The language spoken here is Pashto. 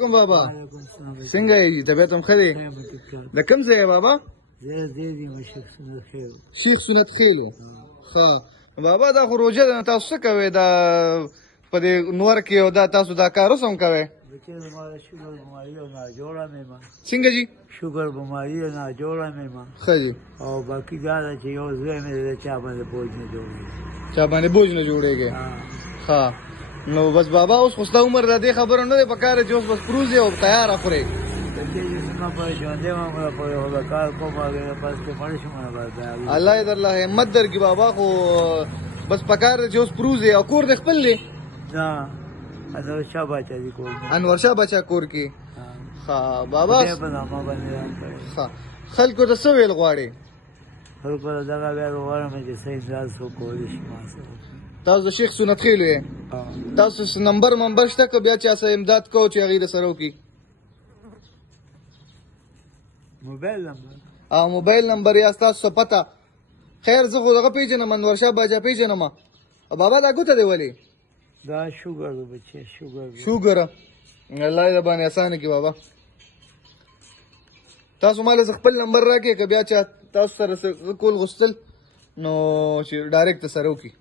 علیکم بابا څنګه یې طبیعت هم ښه دی د کوم ځای بابا شیخ سنت خیلو ښه بابا دا خو روژه ده تاسو څه کوئ دا په دې نور کې او دا تاسو دا کار اوس هم کوئ څنګه جي شوګر بیماري نه جوړه مې ما ښه جي او باقي دا ده چې یو زوی مې د چا باندې بوج نه جوړېږي چا باندې بوج نه جوړېږي ښه نو بس بابا اوس خو ستا عمر د دې خبره نه دی په کار چې اوس بس پروز او تیاره خورې الله یې درله همت درکړي بابا خو بس په کار دی چې اوس پروز او کور دې خپل دی نه انور شاه باچا دي کور انور شاه باچا کور کې ښه بابا خلکو ته څه ویل غواړې خلکو ته دغه ویل غواړم چې څه امداد څوک کولی شي ما سره تاسو د شیخ سنت خیلو یې تاسو نمبر شته که بیا چا څه امداد کوو چې هغې د سره وکړي موبایل نمبر موبایل نمبر یا ستاسو څه پته خیر زه خو دغه پېژنم انور شاه باچا پېژنم بابا دا ګوته دی ولې دا شوګر دی بچی شوګر الله یې باندې اسانه کړي بابا تاسو ماله خپل نمبر راکړئ که بیا چا تاسو سره کول غوښتل نو چې ډایرکټ سره وکړي